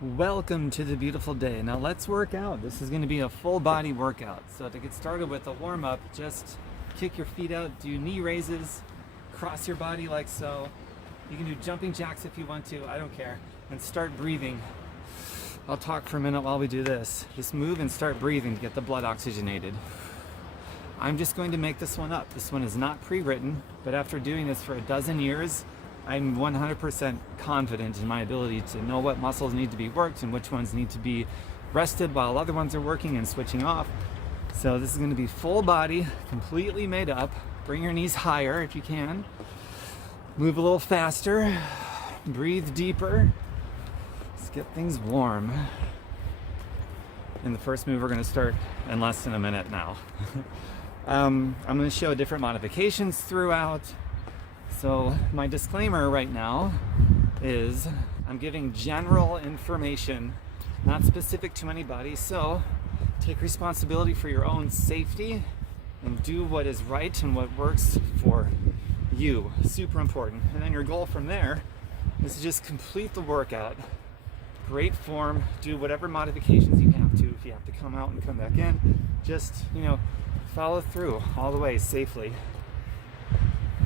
Welcome to the beautiful day. Now let's work out. This is going to be a full body workout. So to get started with the warm up, just kick your feet out, do knee raises, cross your body like so. You can do jumping jacks if you want to, I don't care. And start breathing. I'll talk for a minute while we do this. Just move and start breathing to get the blood oxygenated. I'm just going to make this one up. This one is not pre-written, but after doing this for a dozen years, I'm 100% confident in my ability to know what muscles need to be worked and which ones need to be rested while other ones are working and switching off. So this is going to be full body, completely made up. Bring your knees higher if you can. Move a little faster. Breathe deeper. Let's get things warm. And the first move we're going to start in less than a minute now. I'm going to show different modifications throughout. So my disclaimer right now is I'm giving general information, not specific to anybody. So take responsibility for your own safety and do what is right and what works for you. Super important. And then your goal from there is to just complete the workout. Great form. Do whatever modifications you have to. If you have to come out and come back in, just, follow through all the way safely.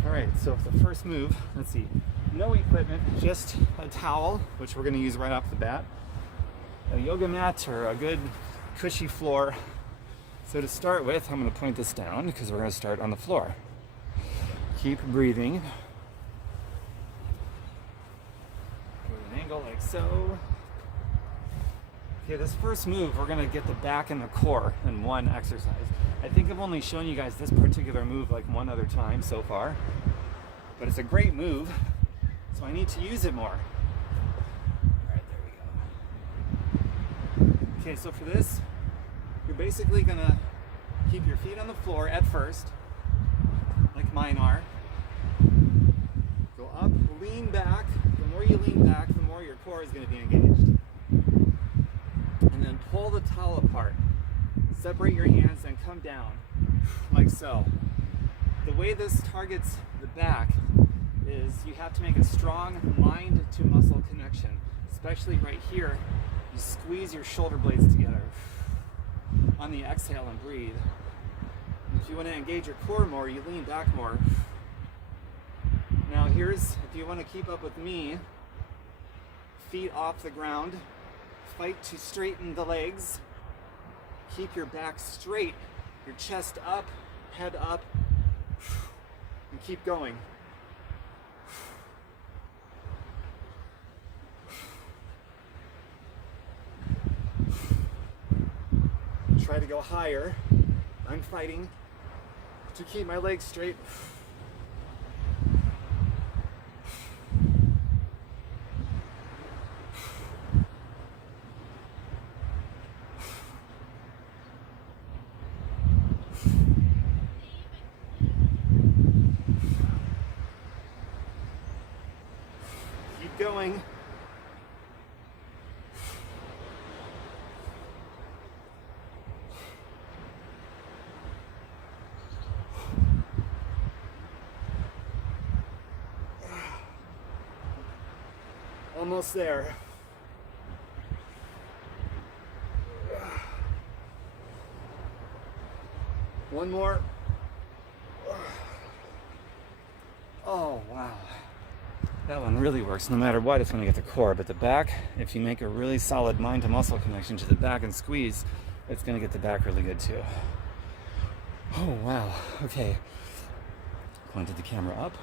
All right, so the first move, let's see, no equipment, just a towel, which we're gonna use right off the bat, a yoga mat or a good cushy floor. So to start with, I'm gonna point this down because we're gonna start on the floor. Keep breathing. Go to an angle like so. Okay, this first move, we're gonna get the back and the core in one exercise. I think I've only shown you guys this particular move like one other time so far, but it's a great move, so I need to use it more. All right, there we go. Okay, so for this, you're basically gonna keep your feet on the floor at first, like mine are. Go up, lean back. The more you lean back, the more your core is gonna be engaged. And then pull the towel apart. Separate your hands and come down, like so. The way this targets the back is you have to make a strong mind to muscle connection, especially right here. You squeeze your shoulder blades together on the exhale and breathe. If you want to engage your core more, you lean back more. Now if you want to keep up with me, feet off the ground, fight to straighten the legs. Keep your back straight, your chest up, head up, and keep going. Try to go higher. I'm fighting to keep my legs straight. Going. Almost there. One more. Oh, wow. That one really works. No matter what, it's going to get the core, but the back, if you make a really solid mind to muscle connection to the back and squeeze, it's going to get the back really good too. Oh, wow. Okay. Pointed the camera up.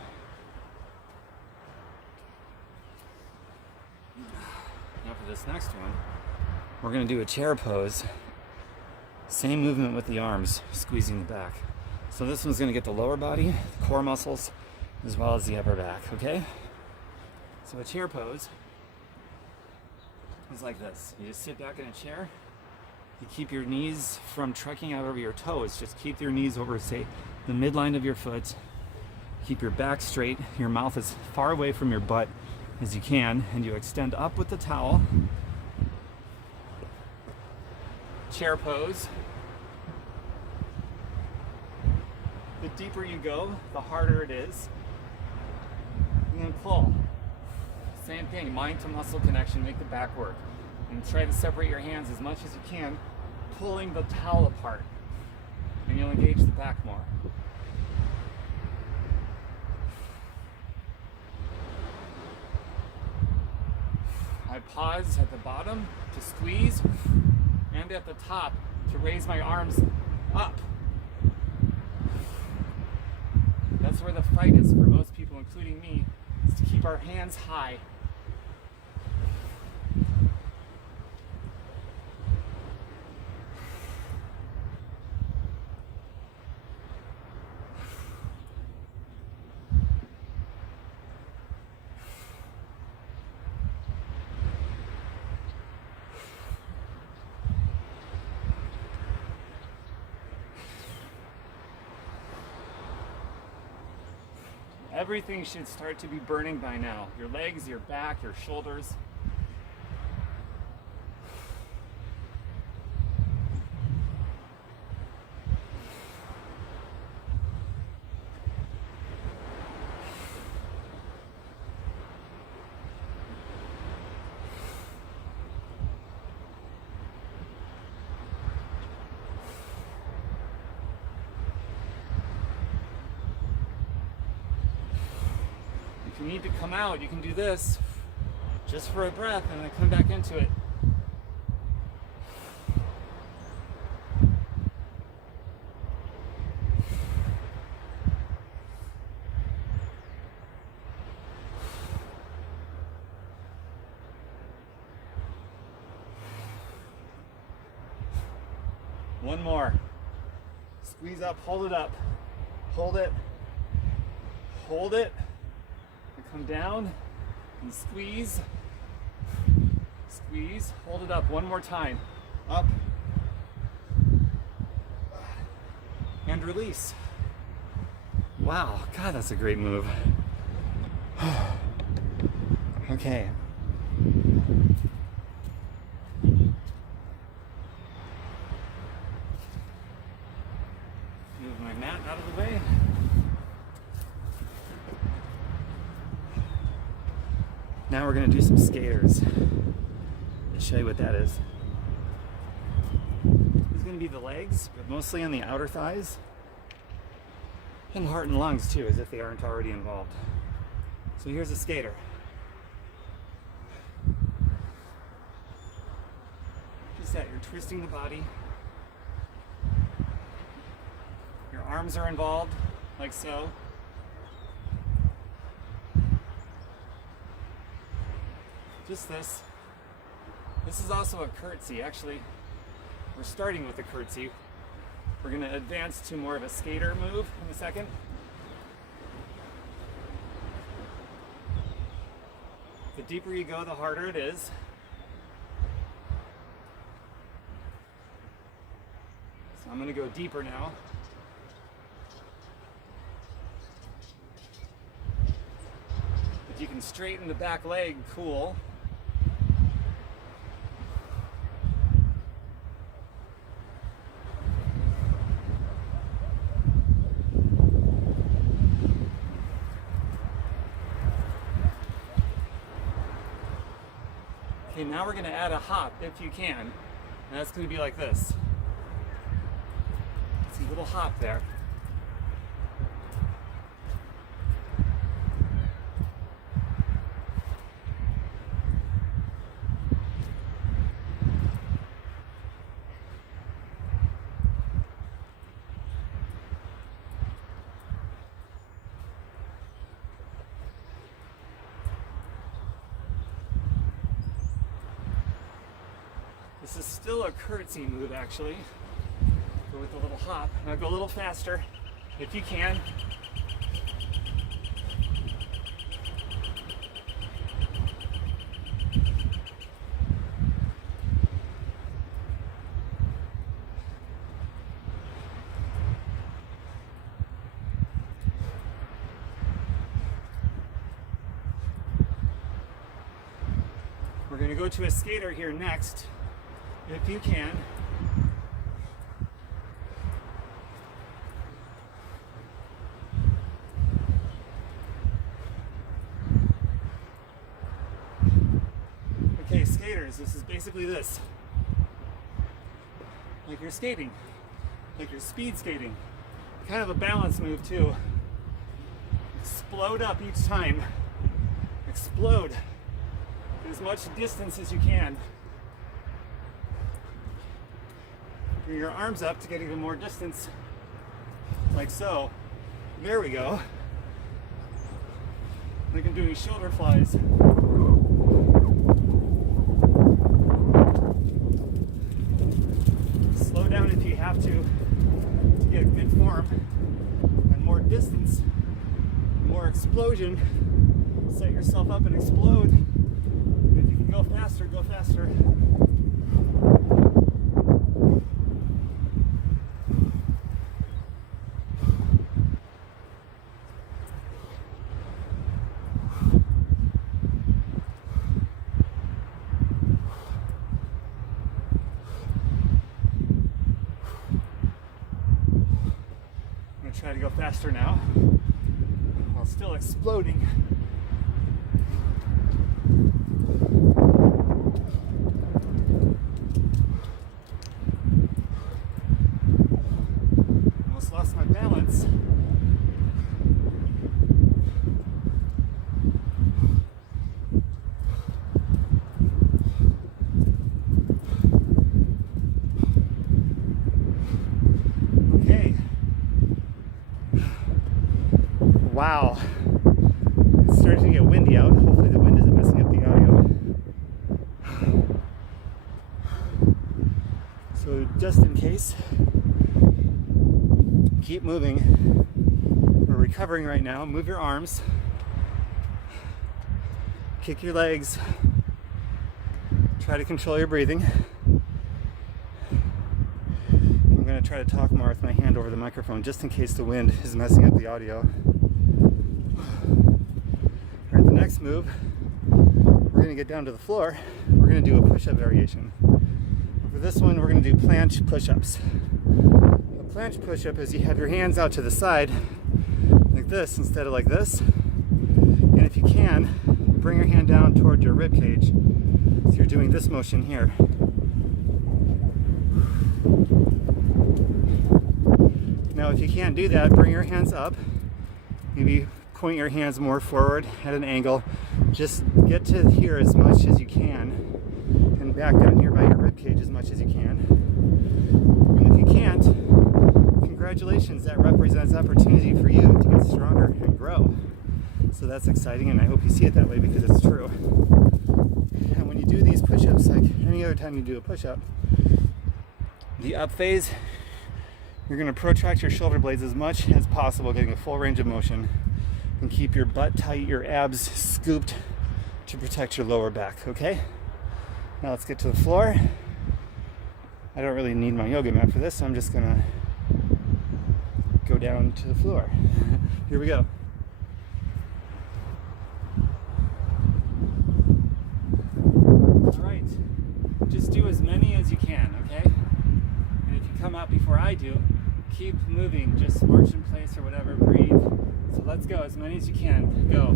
Now for this next one, we're going to do a chair pose. Same movement with the arms, squeezing the back. So this one's going to get the lower body, the core muscles, as well as the upper back, okay? So a chair pose is like this. You just sit back in a chair. You keep your knees from trucking out over your toes. Just keep your knees over, say, the midline of your foot. Keep your back straight. Your mouth as far away from your butt as you can. And you extend up with the towel. Chair pose. The deeper you go, the harder it is. And then pull. Same thing, mind to muscle connection, make the back work. And try to separate your hands as much as you can, pulling the towel apart. And you'll engage the back more. I pause at the bottom to squeeze, and at the top to raise my arms up. That's where the fight is for most people, including me, is to keep our hands high. Everything should start to be burning by now. Your legs, your back, your shoulders. If you need to come out, you can do this just for a breath and then come back into it. One more. Squeeze up, hold it up. Hold it. Hold it. Come down and squeeze, squeeze, hold it up one more time, up, and release. Wow, God, that's a great move. Okay. Move my mat out of the way. Now we're going to do some skaters. I'll show you what that is. This is going to be the legs, but mostly on the outer thighs. And heart and lungs too, as if they aren't already involved. So here's a skater. Just that, you're twisting the body. Your arms are involved, like so. Just this. This is also a curtsy. Actually, we're starting with a curtsy. We're going to advance to more of a skater move in a second. The deeper you go, the harder it is. So I'm going to go deeper now. If you can straighten the back leg, cool. Okay, now we're going to add a hop if you can. And that's going to be like this. See a little hop there. This is still a curtsy move, actually, but with a little hop. Now go a little faster, if you can. We're going to go to a skater here next. If you can. Okay, skaters, this is basically this. Like you're skating, like you're speed skating. Kind of a balance move too. Explode up each time. Explode as much distance as you can. Bring your arms up to get even more distance, like so. There we go. Like I'm doing shoulder flies. Slow down if you have to get good form and more distance, more explosion. Set yourself up and explode. And if you can go faster, go faster. Try to go faster now while still exploding. Almost lost my balance. Okay. Wow, it's starting to get windy out. Hopefully the wind isn't messing up the audio. So just in case, keep moving. We're recovering right now. Move your arms. Kick your legs. Try to control your breathing. I'm going to try to talk more with my hand over the microphone just in case the wind is messing up the audio. Alright, the next move, we're going to get down to the floor. We're going to do a push-up variation. For this one, we're going to do planche push-ups. A planche push-up is you have your hands out to the side like this instead of like this. And if you can, bring your hand down toward your rib cage. So you're doing this motion here. Now if you can't do that, bring your hands up. Maybe point your hands more forward at an angle. Just get to here as much as you can and back down here by your rib cage as much as you can. And if you can't, congratulations, that represents opportunity for you to get stronger and grow. So that's exciting, and I hope you see it that way because it's true. And when you do these push-ups, like any other time you do a push-up, the up phase, you're going to protract your shoulder blades as much as possible, getting a full range of motion, and keep your butt tight, your abs scooped to protect your lower back, okay? Now let's get to the floor. I don't really need my yoga mat for this, so I'm just going to go down to the floor. Here we go. All right, just do as many as you can, okay? And if you come out before I do, keep moving, just march in place or whatever, breathe. So let's go, as many as you can, go.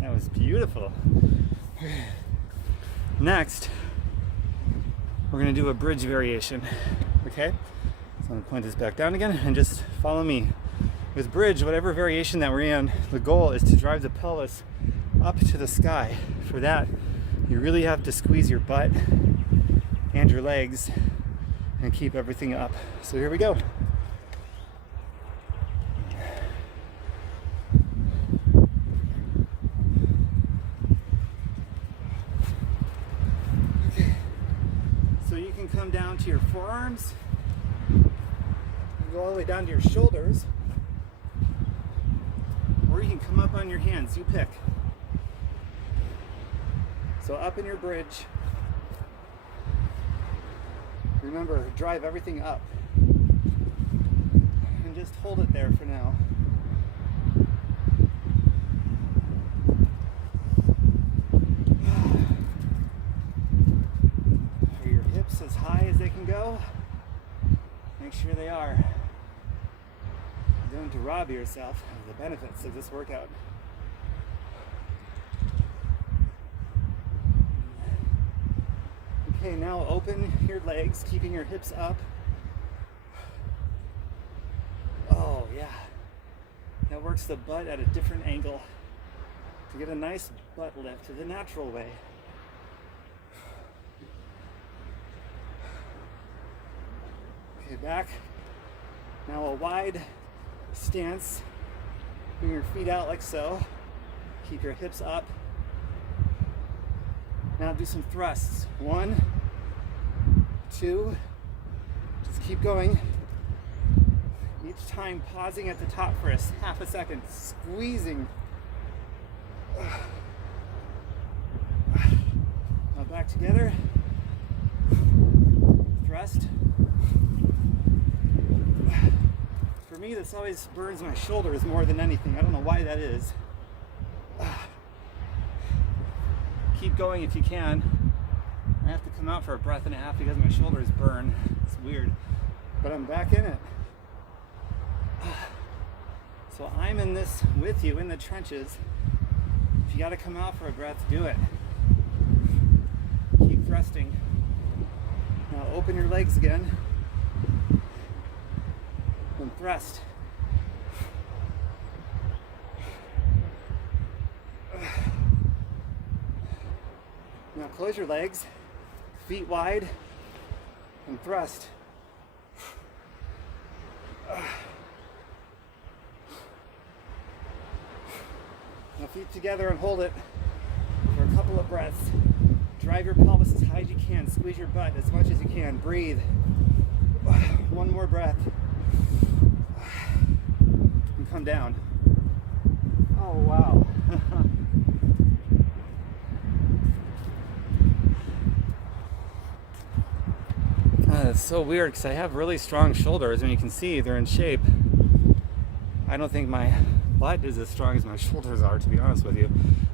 That was beautiful. Next, we're going to do a bridge variation. Okay? So I'm going to point this back down again and just follow me. With bridge, whatever variation that we're in, the goal is to drive the pelvis up to the sky. For that, you really have to squeeze your butt and your legs and keep everything up. So here we go. Okay. So you can come down to your forearms, go all the way down to your shoulders, or you can come up on your hands, you pick. So up in your bridge, remember, drive everything up. And just hold it there for now. Are your hips as high as they can go? Make sure they are. Don't rob yourself of the benefits of this workout. Okay, now open your legs, keeping your hips up. Oh yeah, that works the butt at a different angle to get a nice butt lift the natural way. Okay, back. Now a wide stance. Bring your feet out like so. Keep your hips up. Now do some thrusts. 1, 2. Just keep going. Each time pausing at the top for a half a second. Squeezing. Now back together. Thrust. For me, this always burns my shoulders more than anything. I don't know why that is. Keep going if you can. I have to come out for a breath and a half because my shoulders burn. It's weird, but I'm back in it. So I'm in this with you in the trenches. If you got to come out for a breath, do it. Keep thrusting. Now open your legs again. And thrust. Now close your legs, feet wide, and thrust. Now feet together and hold it for a couple of breaths. Drive your pelvis as high as you can. Squeeze your butt as much as you can. Breathe. One more breath. And come down. Oh, wow. It's so weird because I have really strong shoulders, and you can see they're in shape. I don't think my butt is as strong as my shoulders are, to be honest with you,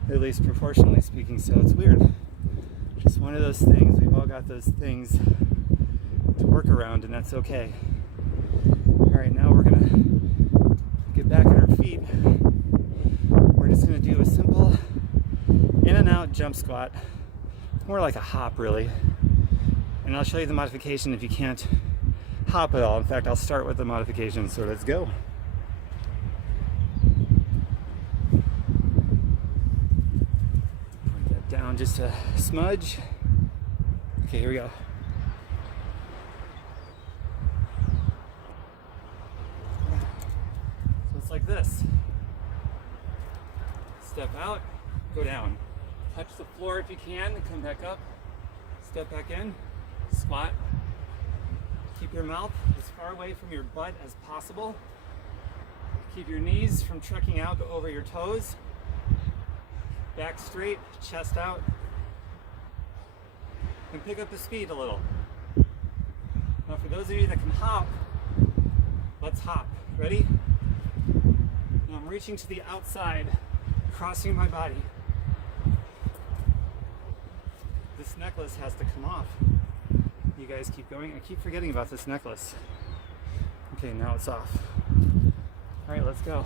at least proportionally speaking, so it's weird. Just one of those things. We've all got those things to work around, and that's okay. Alright, now we're going to get back on our feet. We're just going to do a simple in and out jump squat, more like a hop really. And I'll show you the modification if you can't hop at all. In fact, I'll start with the modification, so let's go. Bring that down just a smudge. Okay, here we go. So it's like this. Step out, go down. Touch the floor if you can, and come back up. Step back in. Squat. Keep your mouth as far away from your butt as possible. Keep your knees from trucking out over your toes. Back straight, chest out. And pick up the speed a little. Now for those of you that can hop, let's hop. Ready? Now I'm reaching to the outside, crossing my body. This necklace has to come off. You guys keep going. I keep forgetting about this necklace. Okay, now it's off. All right, let's go.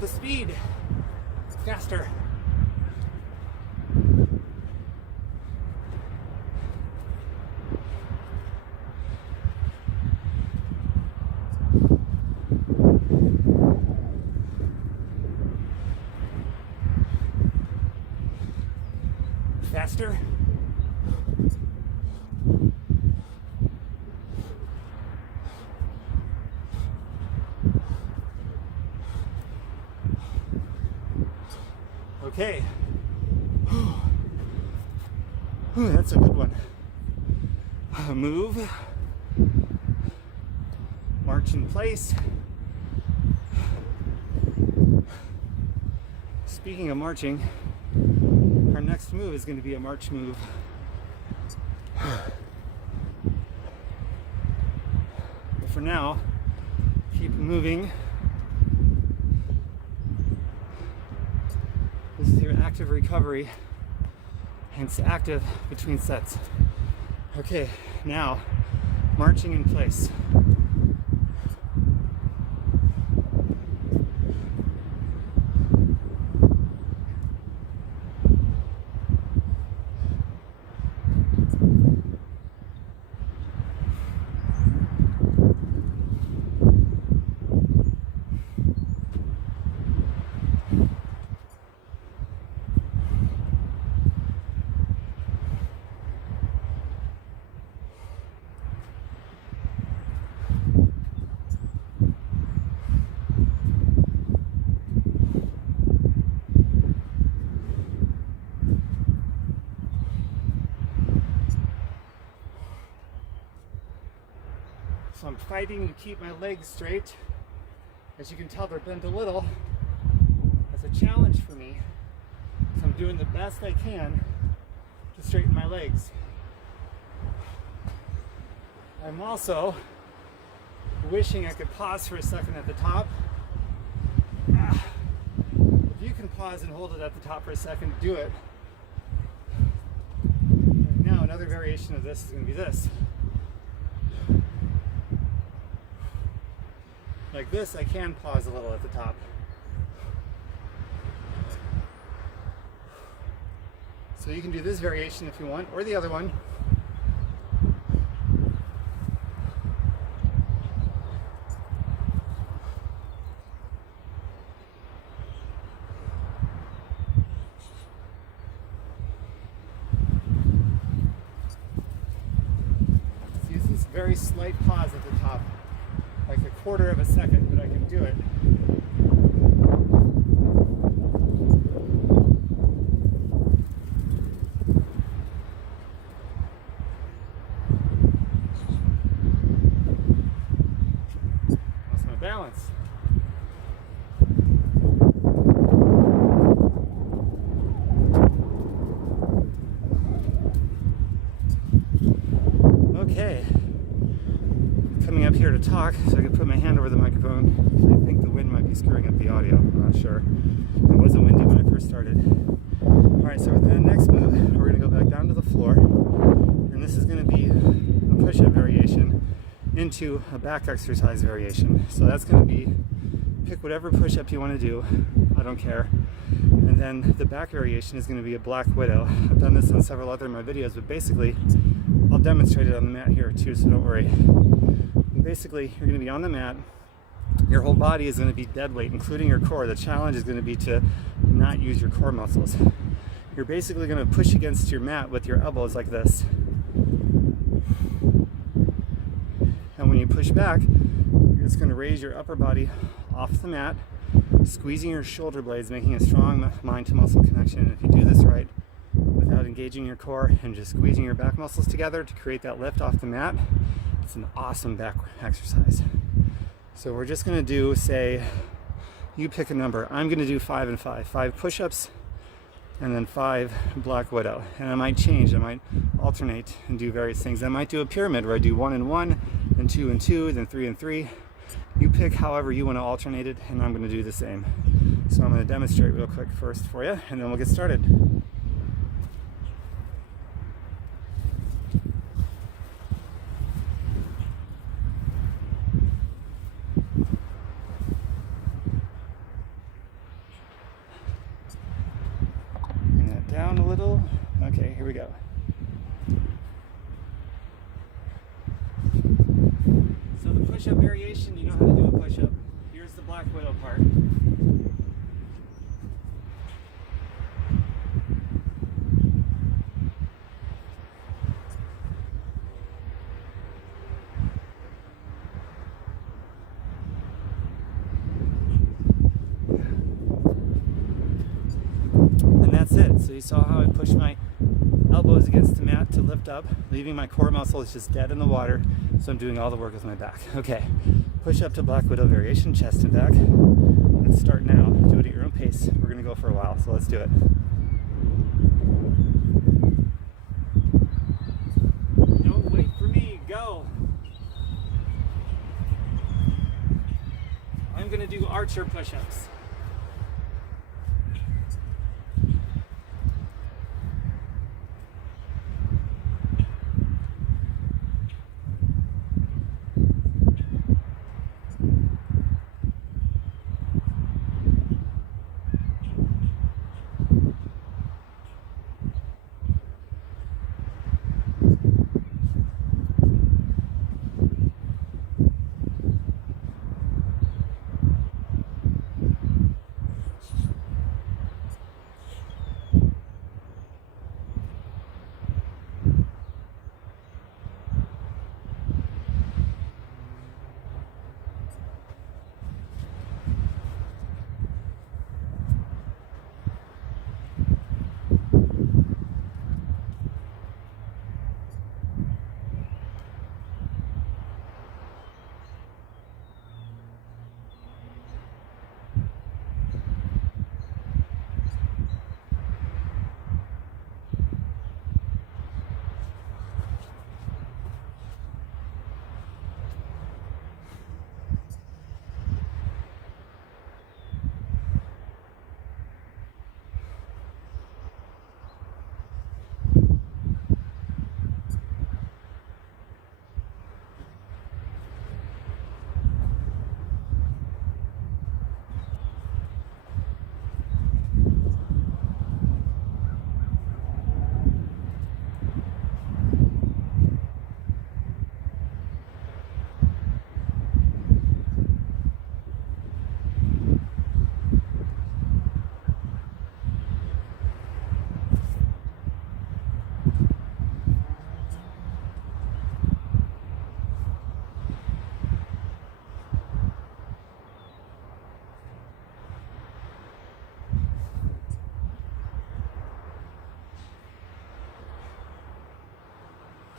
up the speed. Faster. Faster. Okay. Ooh, that's a good one. Move. March in place. Speaking of marching, our next move is going to be a march move. But for now, keep moving. This is your active recovery, hence active between sets. Okay, now marching in place. So I'm fighting to keep my legs straight. As you can tell, they're bent a little. That's a challenge for me. So I'm doing the best I can to straighten my legs. I'm also wishing I could pause for a second at the top. If you can pause and hold it at the top for a second, do it. Now another variation of this is going to be this. Like this, I can pause a little at the top. So you can do this variation if you want, or the other one. So use this very slight pause at the top. Like a quarter of a second, but I can do it. Lost my balance. Okay. Coming up here to talk, so I can put my hand over the microphone. I think the wind might be screwing up the audio. I'm not sure. It wasn't windy when I first started. Alright, so the next move, we're going to go back down to the floor. And this is going to be a push-up variation into a back exercise variation. So that's going to be, pick whatever push-up you want to do. I don't care. And then the back variation is going to be a black widow. I've done this on several other of my videos, but basically, I'll demonstrate it on the mat here too, so don't worry. Basically, you're going to be on the mat. Your whole body is going to be dead weight, including your core. The challenge is going to be to not use your core muscles. You're basically going to push against your mat with your elbows like this. And when you push back, you're just going to raise your upper body off the mat, squeezing your shoulder blades, making a strong mind to muscle connection. And if you do this right, without engaging your core and just squeezing your back muscles together to create that lift off the mat, it's an awesome back exercise. So we're just going to do, say, you pick a number. I'm going to do 5 and 5. 5 push-ups and then 5 black widow. And I might change. I might alternate and do various things. I might do a pyramid where I do 1 and 1, then 2 and 2, then 3 and 3. You pick however you want to alternate it, and I'm going to do the same. So I'm going to demonstrate real quick first for you, and then we'll get started. here we go. So the push-up variation, you know how to do a push-up. Here's the Black Widow part. And that's it. So you saw how I pushed my elbows against the mat to lift up, leaving my core muscle is just dead in the water. So I'm doing all the work with my back. Okay, push up to Black Widow variation, chest and back. Let's start now. Do it at your own pace. We're gonna go for a while, so let's do it. Don't wait for me, go. I'm gonna do archer push-ups.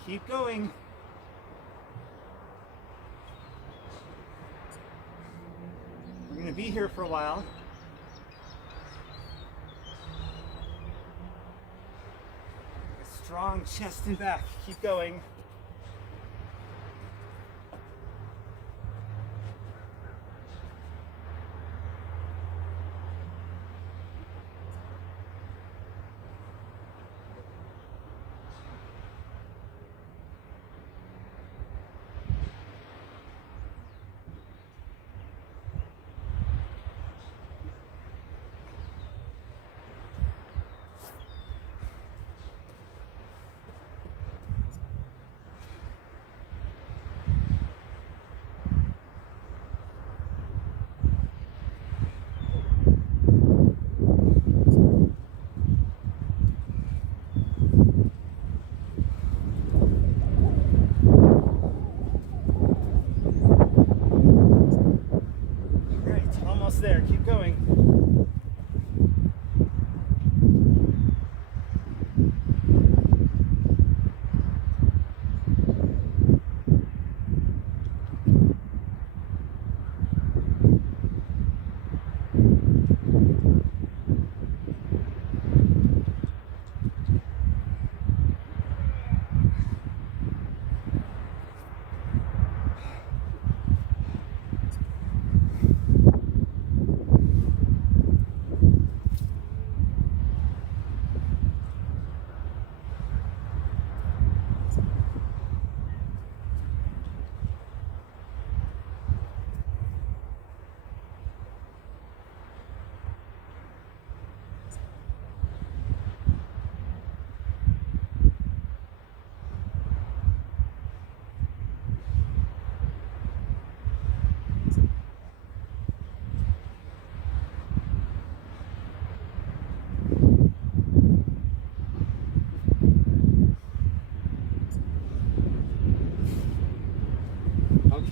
Keep going. We're going to be here for a while. A strong chest and back. Keep going.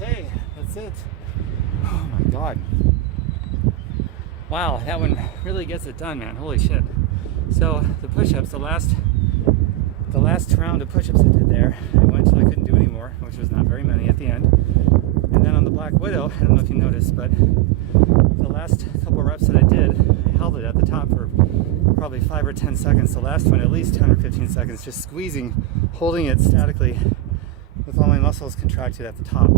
Okay, that's it. Oh my God. Wow, that one really gets it done, man. Holy shit. So the push-ups, the last round of push-ups I did there, I went till I couldn't do anymore, which was not very many at the end. And then on the Black Widow, I don't know if you noticed, but the last couple reps that I did, I held it at the top for probably 5 or 10 seconds. The last one, at least 10 or 15 seconds, just squeezing, holding it statically with all my muscles contracted at the top,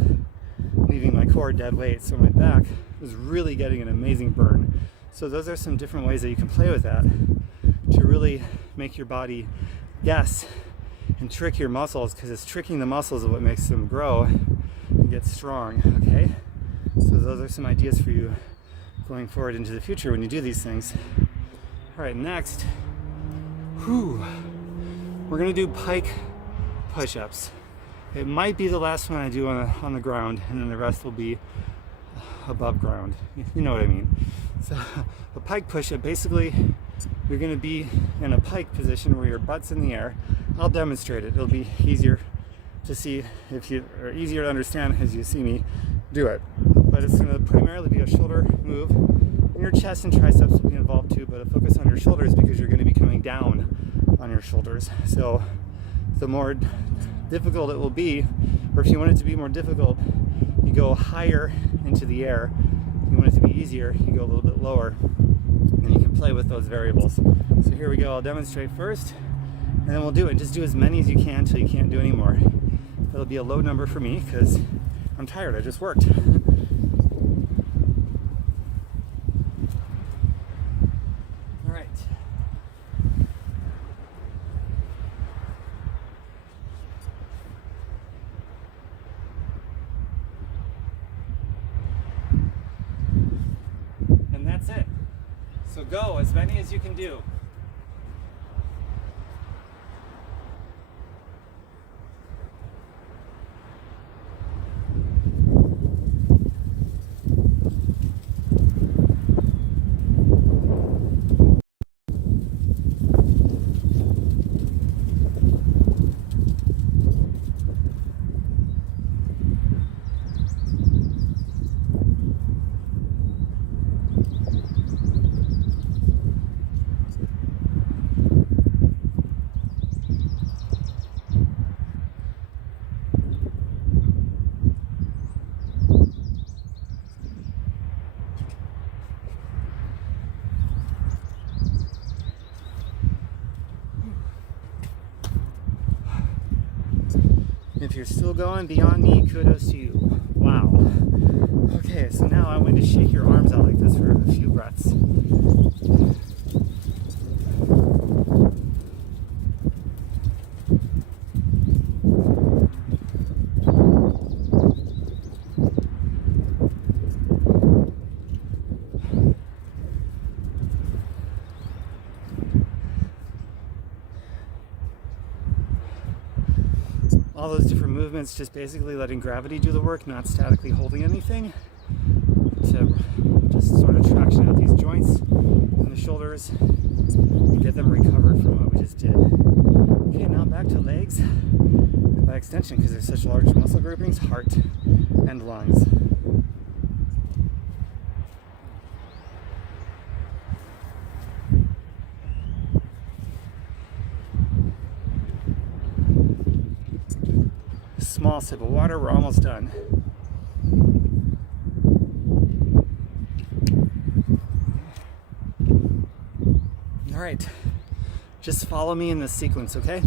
leaving my core dead weight. So my back was really getting an amazing burn. So those are some different ways that you can play with that to really make your body guess and trick your muscles, because it's tricking the muscles of what makes them grow and get strong. Okay, so those are some ideas for you going forward into the future when you do these things. All right, next, we're gonna do pike push-ups. It might be the last one I do on the ground, and then the rest will be above ground. You know what I mean. So a pike push-up, basically you're going to be in a pike position where your butt's in the air. I'll demonstrate it. It'll be easier to see or easier to understand as you see me do it. But it's going to primarily be a shoulder move. And your chest and triceps will be involved too, but a focus on your shoulders because you're going to be coming down on your shoulders. So the more difficult it will be, or if you want it to be more difficult, you go higher into the air. If you want it to be easier, you go a little bit lower, and you can play with those variables. So here we go. I'll demonstrate first, and then we'll do it. Just do as many as you can until you can't do any more. That'll be a low number for me because I'm tired. I just worked. All right. And that's it. So go as many as you can do. If you're still going beyond me, kudos to you. Wow. Okay, so now I want you to shake your arms out like this for a few breaths. All those different movements, just basically letting gravity do the work, not statically holding anything, to just sort of traction out these joints in the shoulders and get them recovered from what we just did. Okay, now back to legs, and by extension, because they're such large muscle groupings, heart and lungs. Small sip of water, we're almost done. All right, just follow me in this sequence, okay?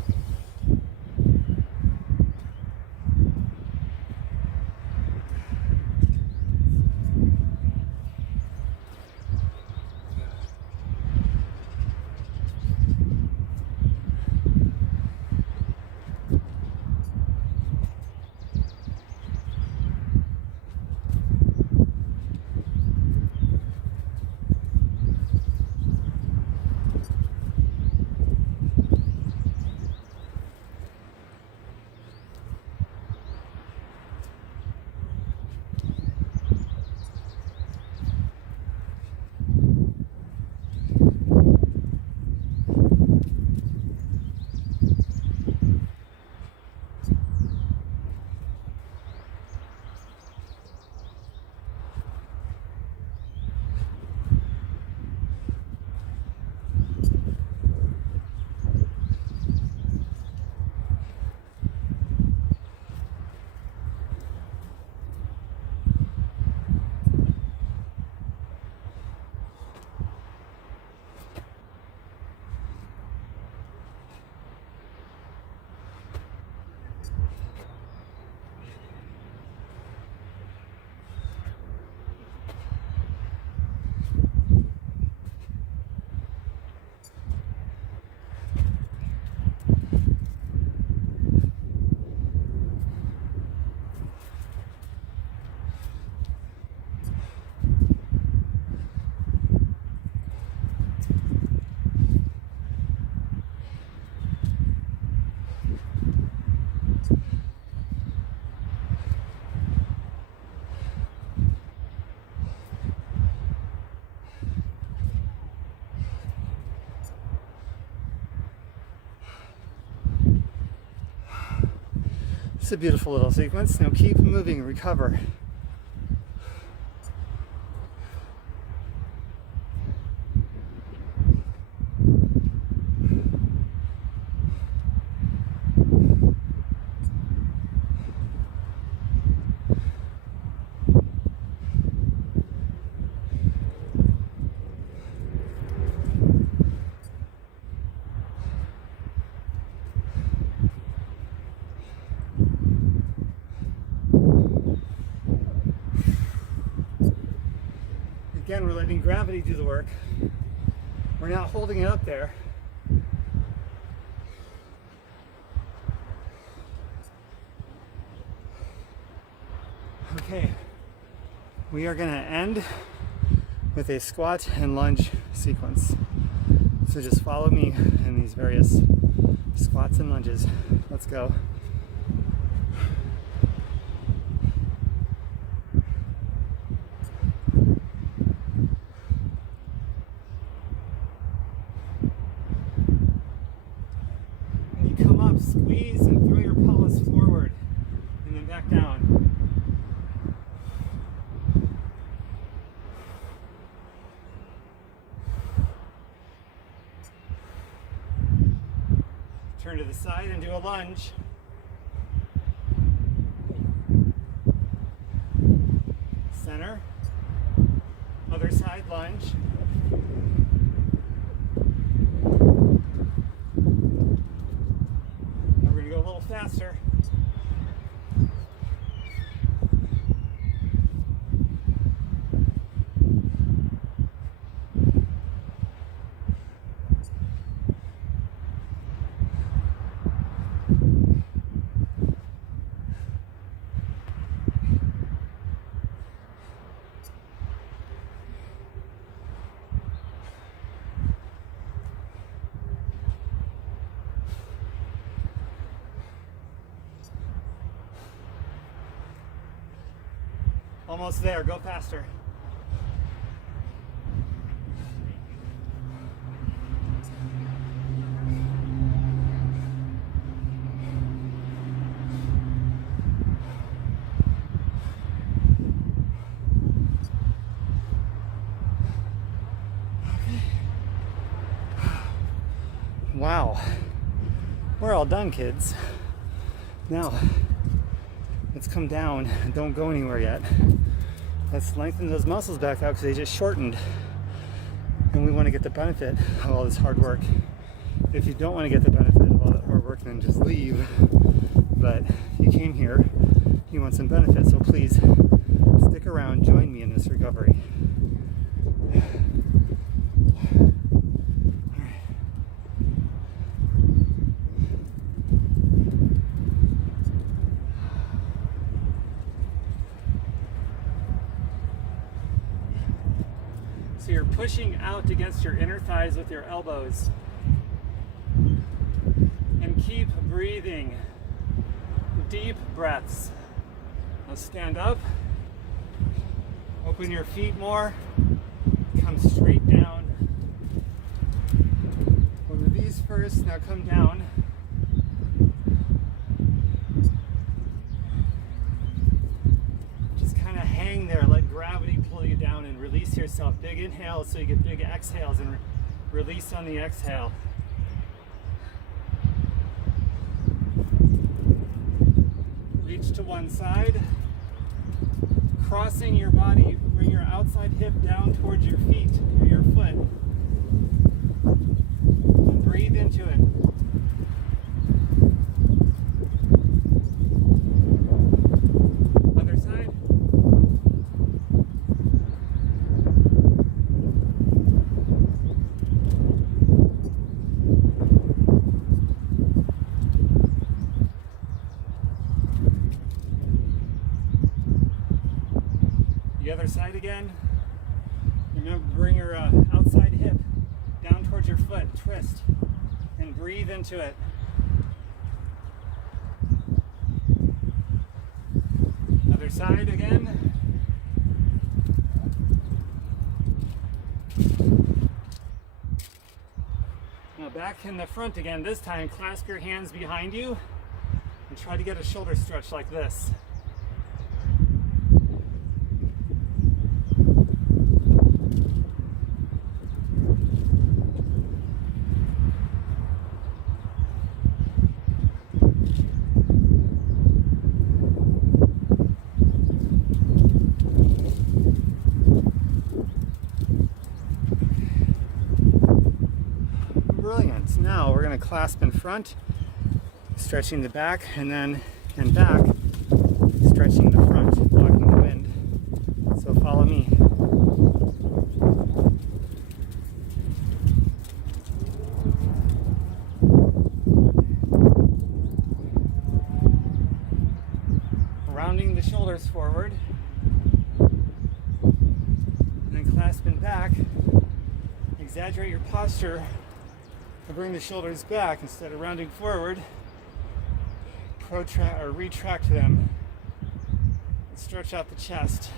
It's a beautiful little sequence. Now keep moving and recover. Again, we're letting gravity do the work. We're not holding it up there. Okay, we are going to end with a squat and lunge sequence. So just follow me in these various squats and lunges. Let's go. When you come up, squeeze and throw your pelvis forward and then back down. Turn to the side and do a lunge. Center. Other side lunge. Now we're going to go a little faster. Almost there, go faster. Wow, we're all done, kids. Now, let's come down. Don't go anywhere yet. Let's lengthen those muscles back out because they just shortened. And we want to get the benefit of all this hard work. If you don't want to get the benefit of all that hard work, then just leave. But you came here, you want some benefit, so please stick around, join me in this recovery. So you're pushing out against your inner thighs with your elbows. And keep breathing. Deep breaths. Now stand up. Open your feet more. Come straight down. Go to these first. Now come down. Hang there, let gravity pull you down and release yourself. Big inhales so you get big exhales and release on the exhale. Reach to one side. Crossing your body, bring your outside hip down towards your feet or your foot. And breathe into it. The other side again. Remember, bring your outside hip down towards your foot, twist, and breathe into it. Other side again. Now back in the front again. This time, clasp your hands behind you and try to get a shoulder stretch like this. Brilliant. Now we're going to clasp in front, stretching the back, and then in back, stretching the front, blocking the wind. So follow me. Rounding the shoulders forward, and then clasping back. Exaggerate your posture to bring the shoulders back instead of rounding forward. Protract or retract them and stretch out the chest.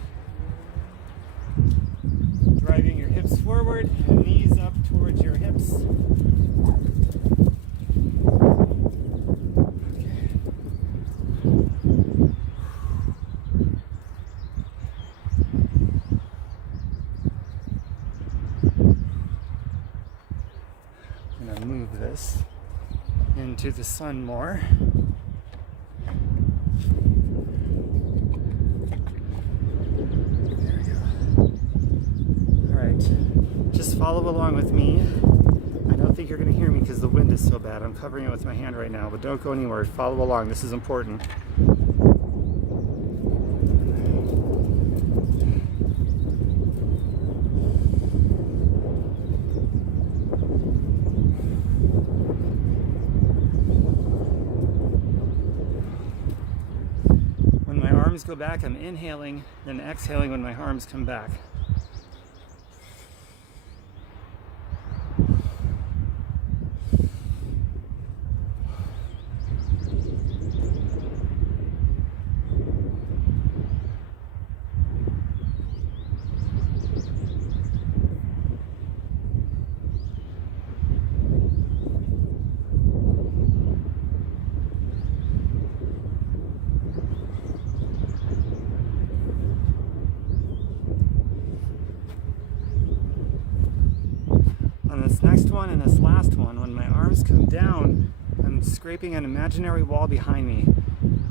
Driving your hips forward and knees up towards your hips. I'm going to move this into the sun more. There we go. Alright, just follow along with me. I don't think you're going to hear me because the wind is so bad. I'm covering it with my hand right now, but don't go anywhere. Follow along. This is important. Go back, I'm inhaling, then exhaling when my arms come back. This next one and this last one, when my arms come down, I'm scraping an imaginary wall behind me,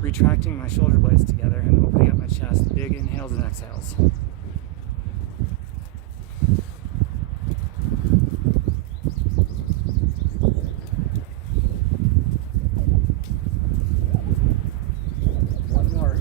retracting my shoulder blades together and opening up my chest. Big inhales and exhales. One more.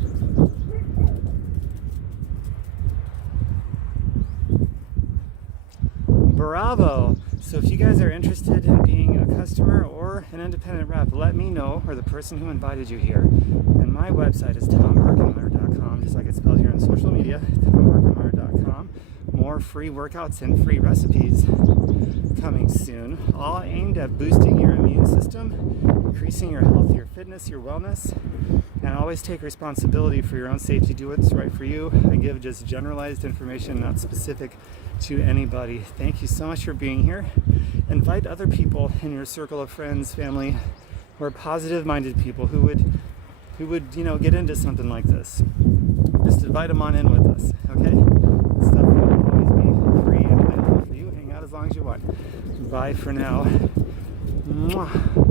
Bravo! So if you guys are interested in being a customer or an independent rep, let me know, or the person who invited you here. And my website is tomberkenmeyer.com, just like it's spelled here on social media, tomberkenmeyer.com. More free workouts and free recipes coming soon, all aimed at boosting your immune system, increasing your health, your fitness, your wellness, and always take responsibility for your own safety. Do what's right for you. I give just generalized information, not specific to anybody. Thank you so much for being here. Invite other people in your circle of friends, family, or positive-minded people who would get into something like this. Just invite them on in with us, okay? This stuff will always be free and available for you. Hang out as long as you want. Bye for now. Mwah.